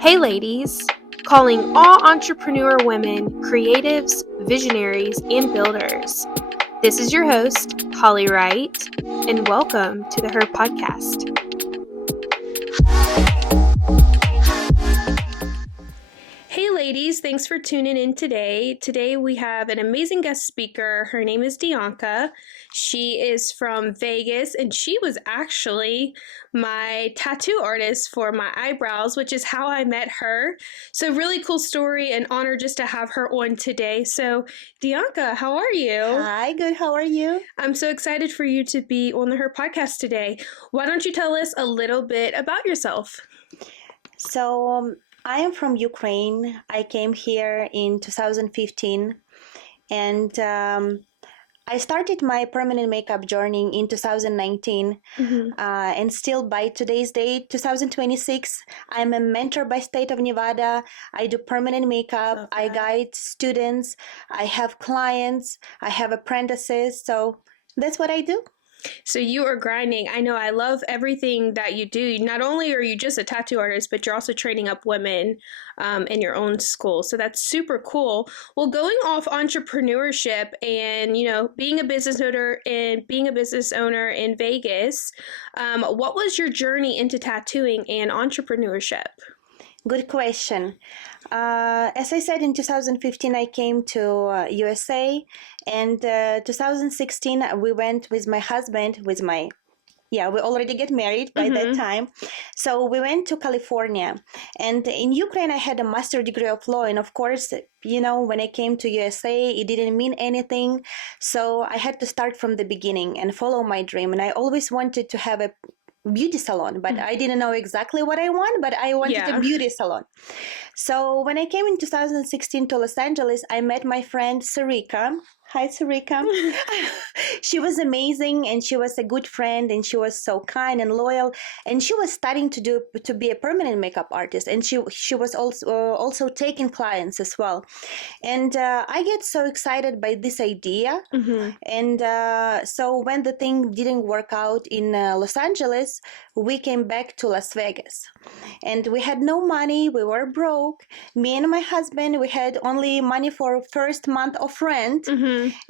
Hey ladies, calling all entrepreneur women, creatives, visionaries, and builders. This is your host, Holly Wright, and welcome to the Her Podcast. Hey ladies, thanks for tuning in today. Today we have an amazing guest speaker. Her name is Dianka. She is from Vegas, and she was actually my tattoo artist for my eyebrows, which is how I met her. So really cool story and honor just to have her on today. So Dianka, how are you? Hi, good. How are you? I'm so excited for you to be on the Her Podcast today. Why don't you tell us a little bit about yourself? So, I am from Ukraine. I came here in 2015 and I started my permanent makeup journey in 2019. And still by today's date, 2026, I'm a mentor by state of Nevada. I do permanent makeup. I guide students. I have clients. I have apprentices. So that's what I do. So you are grinding. I know. I love everything that you do. Not only are you just a tattoo artist, but you're also training up women in your own school. So that's super cool. Well, going off entrepreneurship and, being a business owner in Vegas, what was your journey into tattooing and entrepreneurship? Good question. As I said, in 2015, I came to USA, and 2016, we went with my husband, we already get married by that time. So we went to California, and in Ukraine, I had a master's degree of law. And of course, when I came to USA, it didn't mean anything. So I had to start from the beginning and follow my dream. And I always wanted to have a beauty salon, but I didn't know exactly what I want, but I wanted a beauty salon. So when I came in 2016 to Los Angeles, I met my friend Sarika. Hi, Sarika. She was amazing, and she was a good friend, and she was so kind and loyal, and she was studying to be a permanent makeup artist, and she was also taking clients as well. And I get so excited by this idea. And so when the thing didn't work out in Los Angeles, we came back to Las Vegas, and we had no money. We were broke. Me and my husband, we had only money for first month of rent.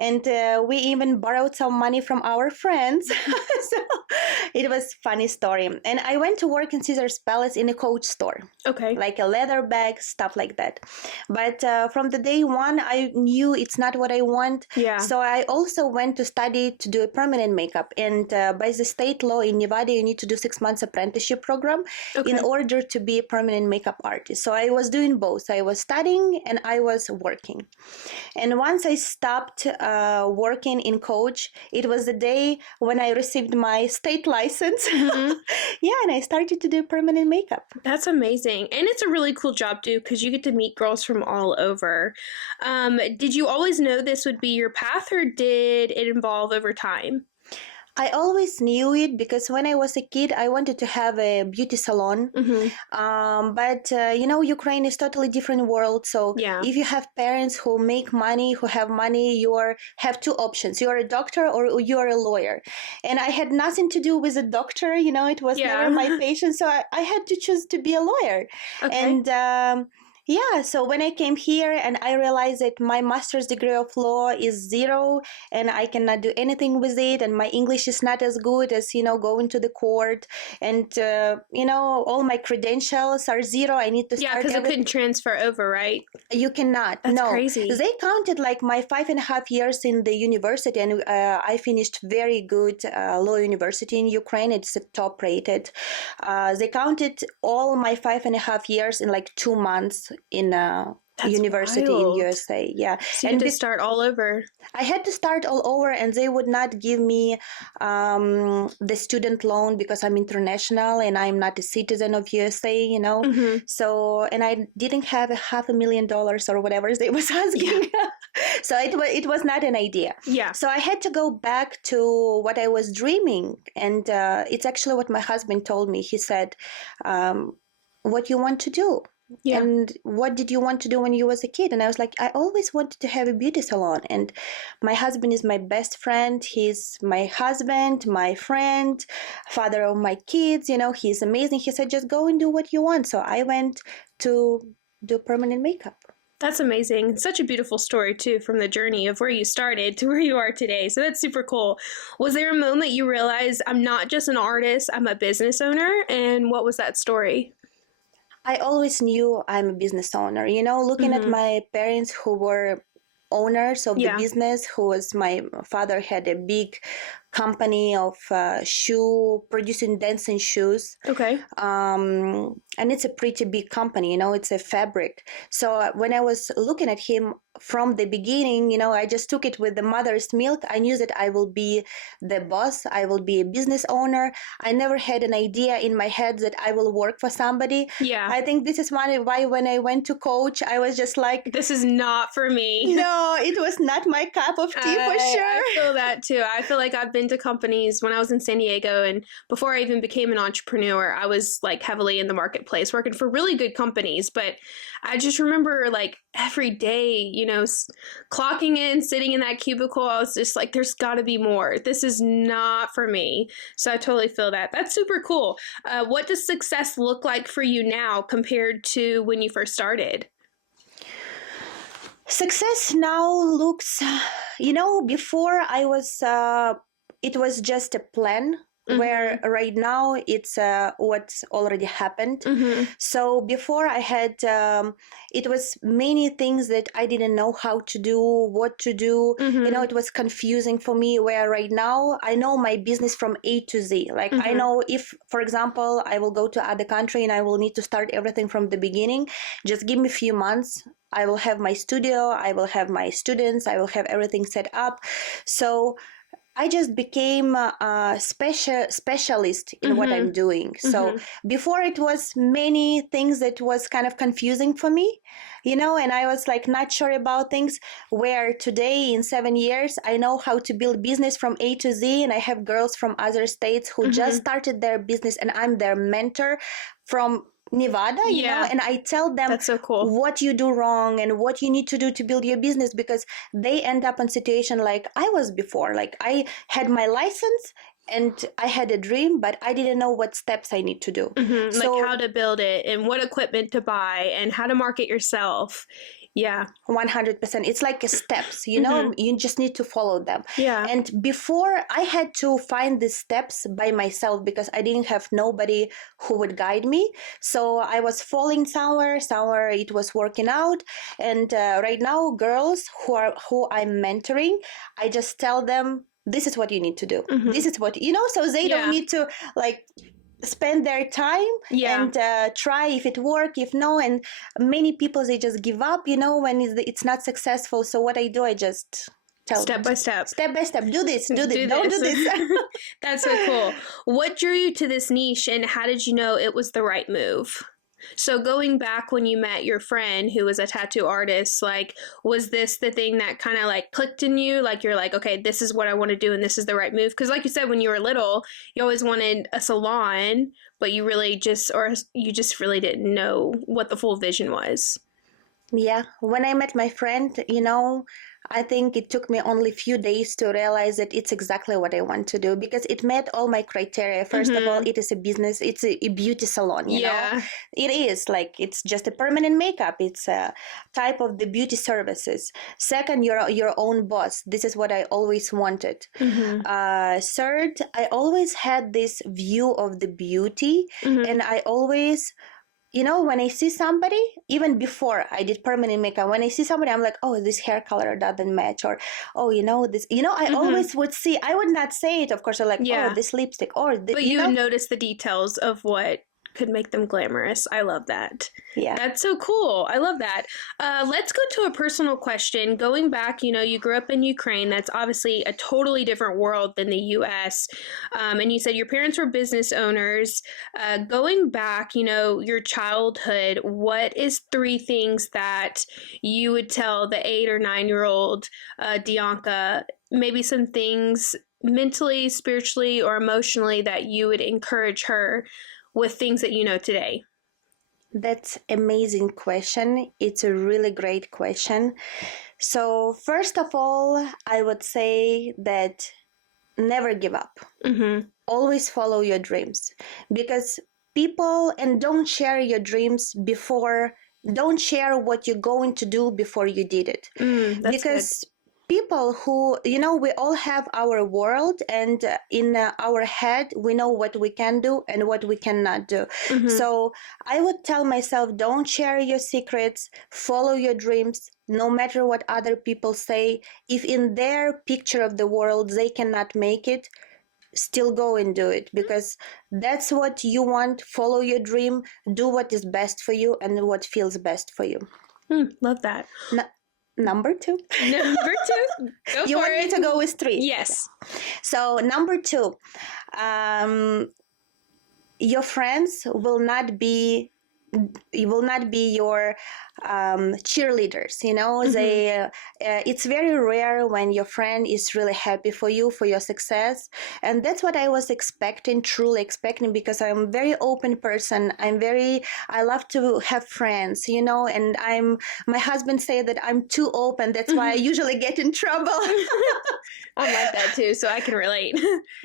And we even borrowed some money from our friends. So it was a funny story. And I went to work in Caesar's Palace in a Coach store. Okay. Like a leather bag, stuff like that. But from the day one, I knew it's not what I want. Yeah. So I also went to study to do a permanent makeup. And by the state law in Nevada, you need to do 6 months apprenticeship program in order to be a permanent makeup artist. So I was doing both. I was studying and I was working. And once I stopped working in Coach, it was the day when I received my state license. And I started to do permanent makeup. That's amazing. And it's a really cool job too, because you get to meet girls from all over. Did you always know this would be your path, or did it evolve over time? I always knew it because when I was a kid, I wanted to have a beauty salon. But Ukraine is totally different world. So if you have parents who make money, who have money, you have two options. You're a doctor or you're a lawyer. And I had nothing to do with a doctor. It was never my passion. So I had to choose to be a lawyer. And so when I came here and I realized that my master's degree of law is zero and I cannot do anything with it, and my English is not as good as, going to the court, and, all my credentials are zero. I need to start. Yeah, because it couldn't transfer over, right? You cannot. That's crazy. They counted like my 5.5 years in the university, and I finished very good law university in Ukraine. It's a top rated. They counted all my 5.5 years in like 2 months in university wild. In USA. Yeah. So you had to start all over. I had to start all over, and they would not give me the student loan because I'm international and I'm not a citizen of USA, So, and I didn't have $500,000 or whatever they was asking. So it was not an idea. Yeah. So I had to go back to what I was dreaming. And it's actually what my husband told me. He said, what you want to do? Yeah. And what did you want to do when you was a kid? And I was like, I always wanted to have a beauty salon. And my husband is my best friend. He's my husband, my friend, father of my kids. He's amazing. He said, just go and do what you want. So I went to do permanent makeup. That's amazing. Such a beautiful story, too, from the journey of where you started to where you are today. So that's super cool. Was there a moment you realized I'm not just an artist, I'm a business owner? And what was that story? I always knew I'm a business owner. Looking at Mm-hmm. my parents who were owners of the Yeah. business, who was my father had a big company of shoe producing dancing shoes. Okay. And it's a pretty big company, it's a fabric. So when I was looking at him from the beginning, I just took it with the mother's milk. I knew that I will be the boss. I will be a business owner. I never had an idea in my head that I will work for somebody. Yeah. I think this is why when I went to coach, I was just like, this is not for me. No, it was not my cup of tea for sure. I feel that too. I feel like I've been to companies when I was in San Diego, and before I even became an entrepreneur, I was like heavily in the marketplace working for really good companies. But I just remember like every day, clocking in, sitting in that cubicle, I was just like, there's got to be more. This is not for me. So I totally feel that. That's super cool. What does success look like for you now compared to when you first started? Success now looks, before it was just a plan. Mm-hmm. Where right now it's what's already happened. Mm-hmm. So before I had, it was many things that I didn't know how to do, what to do. Mm-hmm. It was confusing for me, where right now I know my business from A to Z. Like I know if, for example, I will go to other country and I will need to start everything from the beginning, just give me a few months. I will have my studio, I will have my students, I will have everything set up. So I just became a specialist in what I'm doing. So before it was many things that was kind of confusing for me, and I was like not sure about things, where today in 7 years, I know how to build business from A to Z. And I have girls from other states who just started their business, and I'm their mentor from Nevada, and I tell them that's so cool. What you do wrong and what you need to do to build your business, because they end up in situation like I was before. Like I had my license and I had a dream, but I didn't know what steps I need to do. Mm-hmm. So, like how to build it and what equipment to buy and how to market yourself. Yeah. 100%. It's like steps, you just need to follow them. Yeah. And before I had to find these steps by myself, because I didn't have nobody who would guide me. So I was falling somewhere it was working out. And right now, girls who I'm mentoring, I just tell them, this is what you need to do. This is what, so they don't need to like spend their time and try if it work, if no. And many people, they just give up, when it's not successful. So what I do, I just tell step by step, do this, don't do this. That's so cool. What drew you to this niche, and how did you know it was the right move? So going back when you met your friend who was a tattoo artist, like, was this the thing that kind of like clicked in you? Like, you're like, okay, this is what I want to do and this is the right move? Because like you said, when you were little, you always wanted a salon, but you just really didn't know what the full vision was. Yeah. When I met my friend, I think it took me only a few days to realize that it's exactly what I want to do, because it met all my criteria. First of all, it is a business. It's a beauty salon, you know? It is like, it's just a permanent makeup. It's a type of the beauty services. Second, you're your own boss. This is what I always wanted. Third, I always had this view of the beauty, and I always... when I see somebody, even before I did permanent makeup, when I see somebody, I'm like, oh, this hair color doesn't match, or, oh, this, I always would see, I would not say it, of course, I'm like, oh, this lipstick, or this, but you notice the details of what could make them glamorous. I love that. Yeah. That's so cool. I love that. Let's go to a personal question. Going back, you grew up in Ukraine. That's obviously a totally different world than the U.S. And you said your parents were business owners. Going back, your childhood, what is 3 things that you would tell the 8 or 9-year-old Dianka, maybe some things mentally, spiritually, or emotionally that you would encourage her with things that you know today? That's amazing question. It's a really great question. So first of all, I would say that never give up. Mm-hmm. Always follow your dreams, because people, and don't share your dreams before, don't share what you're going to do before you did it. That's good. Because people who, we all have our world, and in our head we know what we can do and what we cannot do. Mm-hmm. So I would tell myself, don't share your secrets, follow your dreams, no matter what other people say. If in their picture of the world they cannot make it, still go and do it, because that's what you want. Follow your dream, do what is best for you and what feels best for you. Love that. Number 2. Number 2. Go You for want it. me to go with 3? Yes. So number 2, your friends will not be your cheerleaders. They it's very rare when your friend is really happy for you, for your success. And that's what I was truly expecting, because I'm a very open person. I love to have friends, and my husband say that I'm too open. That's why I usually get in trouble. I'm like that too, so I can relate.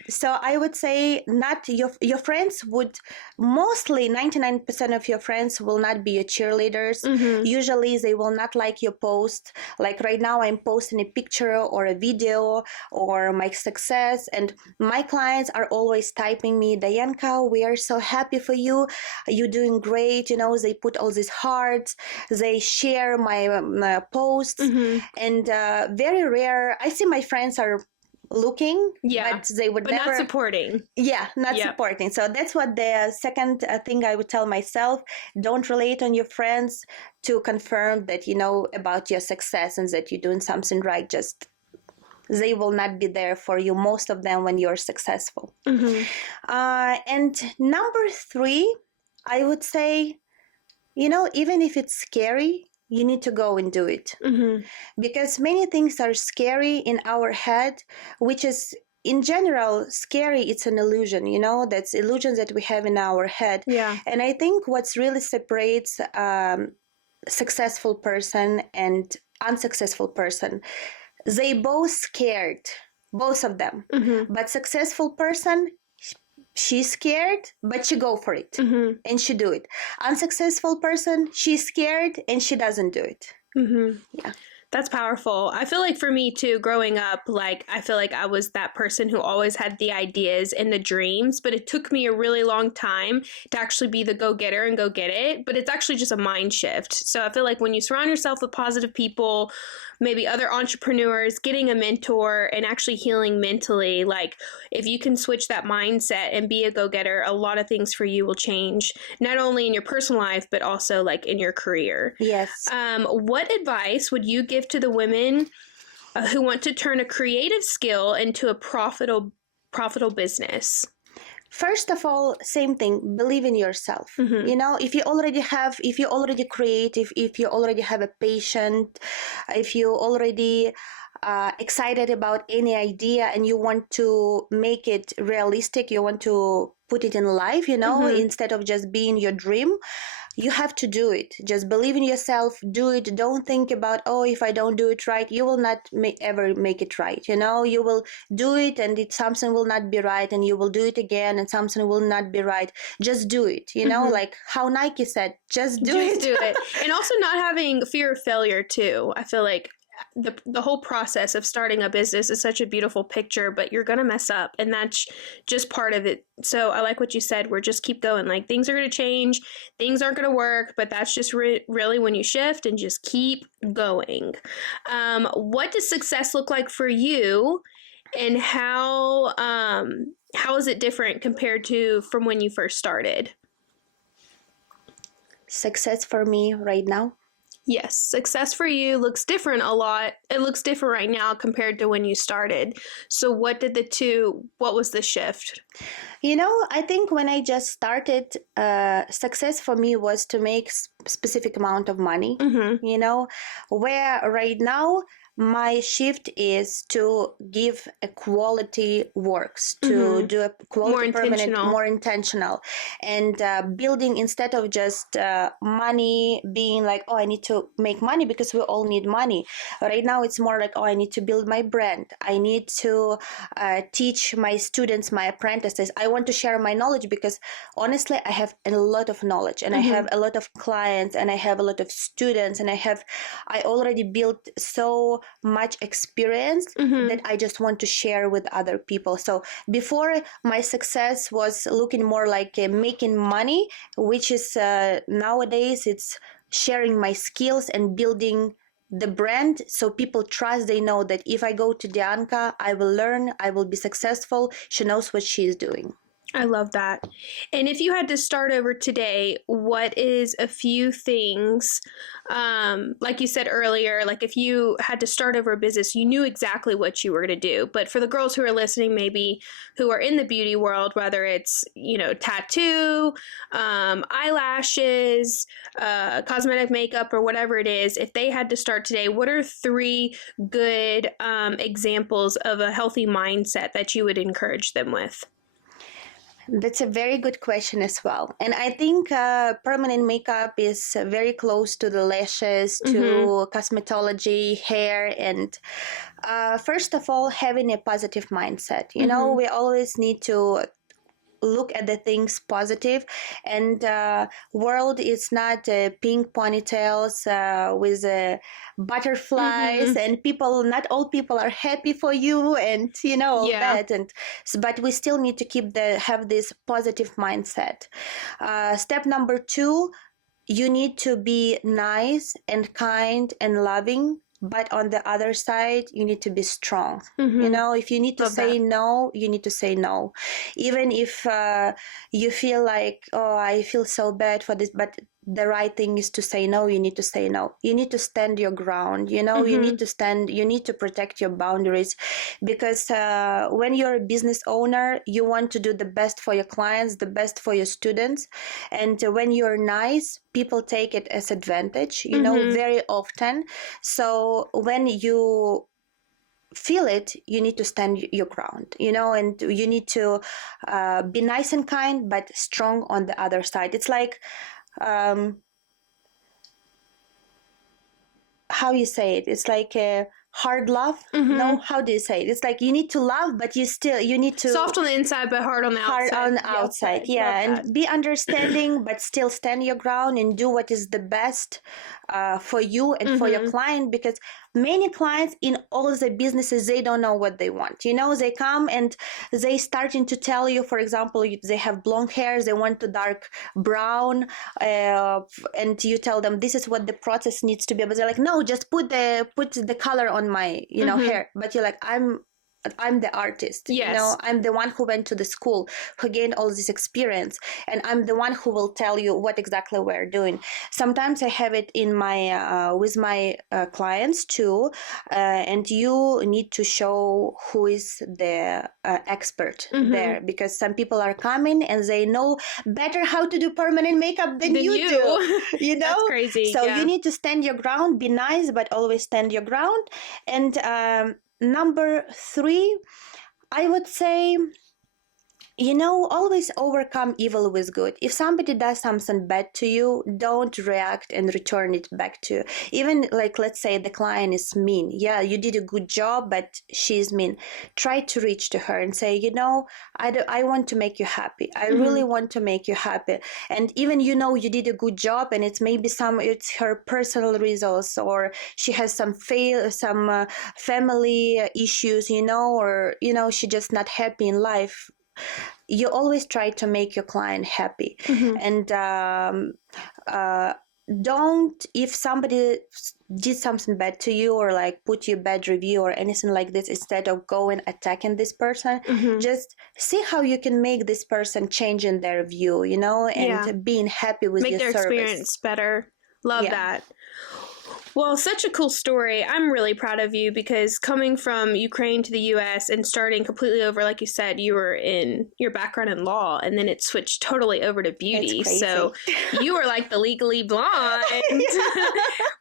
So I would say, not your friends would, mostly 99% of your friends will not be your cheerleaders. Usually they will not like your post. Like right now I'm posting a picture or a video or my success, and my clients are always typing me, Dianka, we are so happy for you, you're doing great. They put all these hearts, they share my posts. And very rare I see my friends are looking, but they would never, not supporting. Not supporting. So that's what the second thing I would tell myself. Don't relate on your friends to confirm that about your success and that you're doing something right. Just, they will not be there for you, most of them, when you're successful. And number 3, I would say, even if it's scary, you need to go and do it. Because many things are scary in our head, which is, in general, scary. It's an illusion, that's illusions that we have in our head. And I think what's really separates successful person and unsuccessful person, they both scared, both of them. But successful person, she's scared, but she go for it and she do it. Unsuccessful person, she's scared and she doesn't do it. Yeah. That's powerful. I feel like for me too, growing up, I feel like I was that person who always had the ideas and the dreams, but it took me a really long time to actually be the go-getter and go get it. But it's actually just a mind shift. So I feel like when you surround yourself with positive people, maybe other entrepreneurs, getting a mentor, and actually healing mentally, if you can switch that mindset and be a go-getter, a lot of things for you will change, not only in your personal life, but also in your career. Yes. What advice would you give to the women who want to turn a creative skill into a profitable business? First of all, same thing, believe in yourself. If you already create, if you already have a patient, if you already excited about any idea and you want to make it realistic, you want to put it in life, instead of just being your dream, you have to do it. Just believe in yourself, do it. Don't think about, if I don't do it right, you will not ever make it right. You will do it and something will not be right, and you will do it again and something will not be right. Just do it, like how Nike said, just do it. And also not having fear of failure too. I feel like the whole process of starting a business is such a beautiful picture, but you're going to mess up, and that's just part of it. So I like what you said, where just keep going. Things are going to change, things aren't going to work, but that's just really when you shift and just keep going. What does success look like for you, and how is it different compared to from when you first started? Success for me right now? Yes, success for you looks different a lot. It looks different right now compared to when you started. So what was the shift? I think when I just started, success for me was to make specific amount of money, where right now my shift is to give a quality works, to do a quality permanent, more intentional, and building instead of just money being like, oh, I need to make money, because we all need money. Right now it's more like, oh, I need to build my brand. I need to teach my students, my apprentices. I want to share my knowledge, because honestly, I have a lot of knowledge, and I have a lot of clients, and I have a lot of students, and I already built so much experience that I just want to share with other people. So before, my success was looking more like making money, which is nowadays it's sharing my skills and building the brand, so people trust. They know that if I go to Dianka, I will learn, I will be successful. She knows what she is doing. I love that. And if you had to start over today, what is a few things, like you said earlier, like if you had to start over a business, you knew exactly what you were going to do. But for the girls who are listening, maybe who are in the beauty world, whether it's, tattoo, eyelashes, cosmetic makeup, or whatever it is, if they had to start today, what are 3 good examples of a healthy mindset that you would encourage them with? That's a very good question as well. And I think permanent makeup is very close to the lashes, to cosmetology, hair, and first of all, having a positive mindset. We always need to look at the things positive, and world is not pink ponytails with butterflies, and not all people are happy for you, and all that, and but we still need to have this positive mindset. Step number 2, you need to be nice and kind and loving. But on the other side, you need to be strong. If you need to say no, you need to say no. Even if you feel like, oh, I feel so bad for this, but the right thing is to say no. You need to say no. You need to stand your ground. You need to stand, you need to protect your boundaries, because when you're a business owner, you want to do the best for your clients, the best for your students. And when you're nice, people take it as advantage, very often. So when you feel it, you need to stand your ground, and you need to be nice and kind, but strong on the other side. It's like, how you say it? It's like a hard love. No, how do you say it? It's like you need to love, but you need to soft on the inside but hard on the outside. Hard on the outside, yeah. And be understanding, but still stand your ground and do what is the best for you and for your client, because many clients in all the businesses, they don't know what they want. They come and they starting to tell you, for example, they have blonde hair, they want to dark brown, and you tell them this is what the process needs to be, but they're like, no, just put the color on my hair. But you're like, I'm the artist. Yes. I'm the one who went to the school, who gained all this experience, and I'm the one who will tell you what exactly we're doing. Sometimes I have it in my with my clients too, and you need to show who is the expert there, because some people are coming and they know better how to do permanent makeup than you do. That's crazy. So you need to stand your ground, be nice, but always stand your ground. And number 3, I would say, always overcome evil with good. If somebody does something bad to you, don't react and return it back to you. Even like, let's say the client is mean. Yeah, you did a good job, but she's mean. Try to reach to her and say, I want to make you happy. I really want to make you happy. And even, you did a good job, and it's maybe it's her personal reasons, or she has some family issues, or, she's just not happy in life. You always try to make your client happy. And don't, if somebody did something bad to you, or like put you a bad review or anything like this, instead of going attacking this person, just see how you can make this person change in their view, and being happy with your service. Make their experience better. Love that. Well, such a cool story. I'm really proud of you, because coming from Ukraine to the U.S. and starting completely over, like you said, you were in your background in law, and then it switched totally over to beauty. So you were like the legally blonde.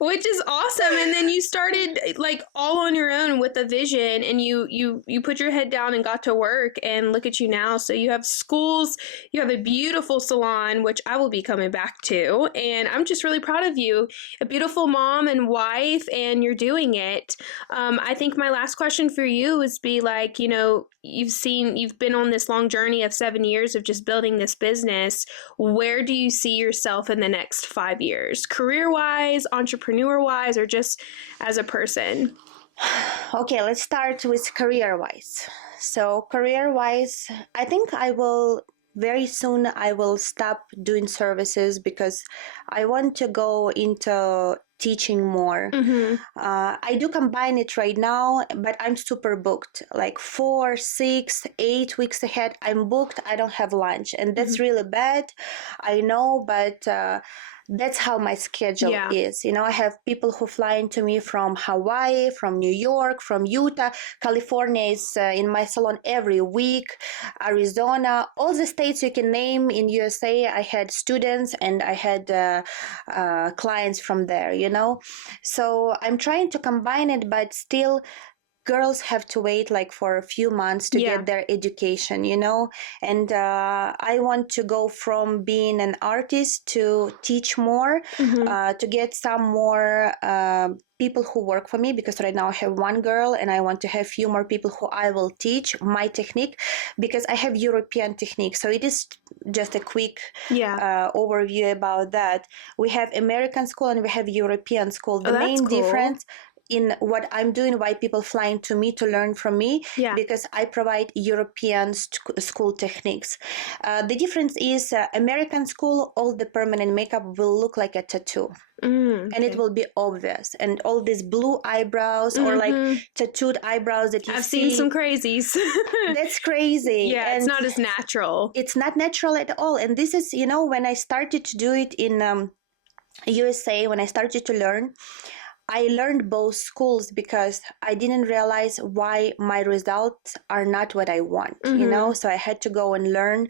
Which is awesome. And then you started like all on your own with a vision, and you put your head down and got to work, and look at you now. So you have schools, you have a beautiful salon, which I will be coming back to, and I'm just really proud of you. A beautiful mom and wife, and you're doing it. I think my last question for you is be like, you've been on this long journey of 7 years of just building this business. Where do you see yourself in the next 5 years, career-wise, entrepreneur-wise, or just as a person? Okay, let's start with career-wise. So career-wise, I think very soon I will stop doing services because I want to go into teaching more. I do combine it right now, but I'm super booked, like 4, 6, 8 weeks ahead. I'm booked. I don't have lunch, and that's really bad. I know, but that's how my schedule is. I have people who fly into me from Hawaii, from New York, from Utah. California is in my salon every week. Arizona, all the states you can name in USA. I had students and I had clients from there, So I'm trying to combine it, but still girls have to wait like for a few months to get their education, and I want to go from being an artist to teach more, to get some more people who work for me, because right now I have one girl and I want to have few more people who I will teach my technique, because I have European technique. So it is just a quick overview about that. We have American school and we have European school. The main difference in what I'm doing, why people flying to me to learn from me, because I provide European school techniques. The difference is American school, all the permanent makeup will look like a tattoo. And it will be obvious, and all these blue eyebrows or like tattooed eyebrows that I've seen some crazies. That's crazy. And it's not as natural. It's not natural at all. And this is, when I started to do it in USA, when I started to learn, I learned both schools because I didn't realize why my results are not what I want, so I had to go and learn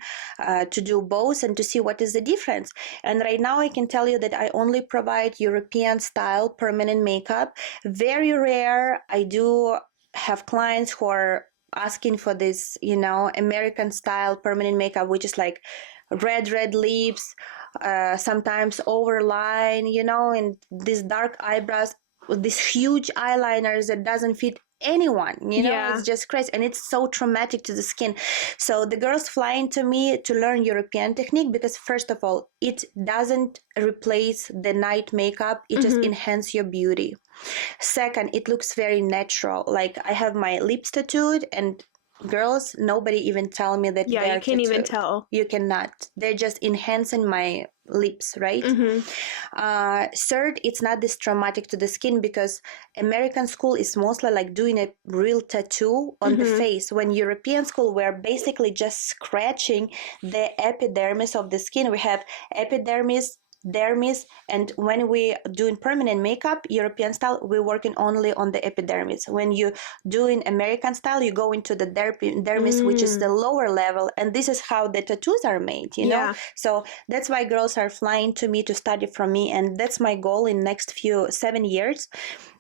to do both and to see what is the difference. And right now I can tell you that I only provide European style permanent makeup. Very rare. I do have clients who are asking for this, American style permanent makeup, which is like red lips, sometimes overline, and these dark eyebrows, these huge eyeliners that doesn't fit anyone, it's just crazy, and it's so traumatic to the skin. So the girls fly into me to learn European technique because, first of all, it doesn't replace the night makeup, it just enhances your beauty. Second, it looks very natural. Like I have my lips tattooed, and girls, nobody even tell me that they're you can't even tell. You cannot. They're just enhancing my lips, right? Third, it's not this traumatic to the skin because American school is mostly like doing a real tattoo on the face. When European school, we're basically just scratching the epidermis of the skin. We have epidermis, dermis, and when we doing permanent makeup, European style, we're working only on the epidermis. When you doing American style, you go into the dermis, which is the lower level, and this is how the tattoos are made, know. So that's why girls are flying to me to study from me, and that's my goal in next 7 years.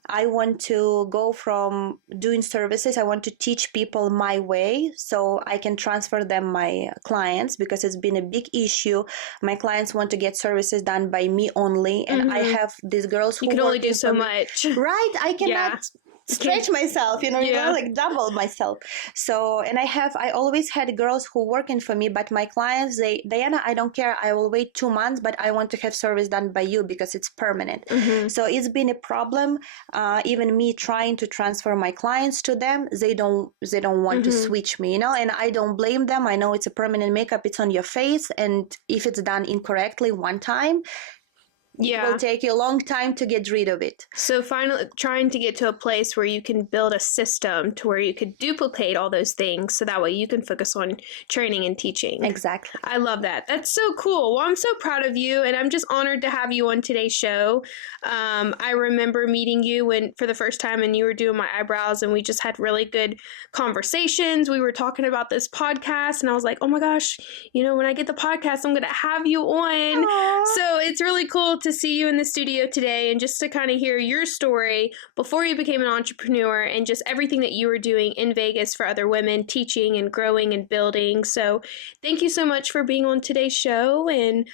I want to go from doing services. I want to teach people my way so I can transfer them my clients, because it's been a big issue. My clients want to get services done by me only. And I have these girls who you can only do so much. Right. I cannot stretch myself, like double myself. So, and I always had girls who working for me, but my clients, Diana, I don't care. I will wait 2 months, but I want to have service done by you because it's permanent. So it's been a problem. Even me trying to transfer my clients to them, they don't want to switch me, and I don't blame them. I know it's a permanent makeup. It's on your face. And if it's done incorrectly one time, it will take you a long time to get rid of it. So finally trying to get to a place where you can build a system to where you could duplicate all those things so that way you can focus on training and teaching. Exactly. I love that. That's so cool. Well, I'm so proud of you, and I'm just honored to have you on today's show. I remember meeting you for the first time, and you were doing my eyebrows, and we just had really good conversations. We were talking about this podcast, and I was like, oh my gosh, when I get the podcast, I'm going to have you on. Aww. So it's really cool to see you in the studio today and just to kind of hear your story before you became an entrepreneur and just everything that you were doing in Vegas for other women, teaching and growing and building. So thank you so much for being on today's show. And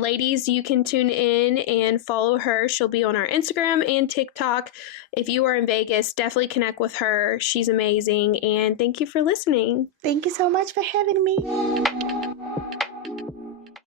ladies, you can tune in and follow her. She'll be on our Instagram and TikTok. If you are in Vegas, definitely connect with her. She's amazing. And thank you for listening. Thank you so much for having me.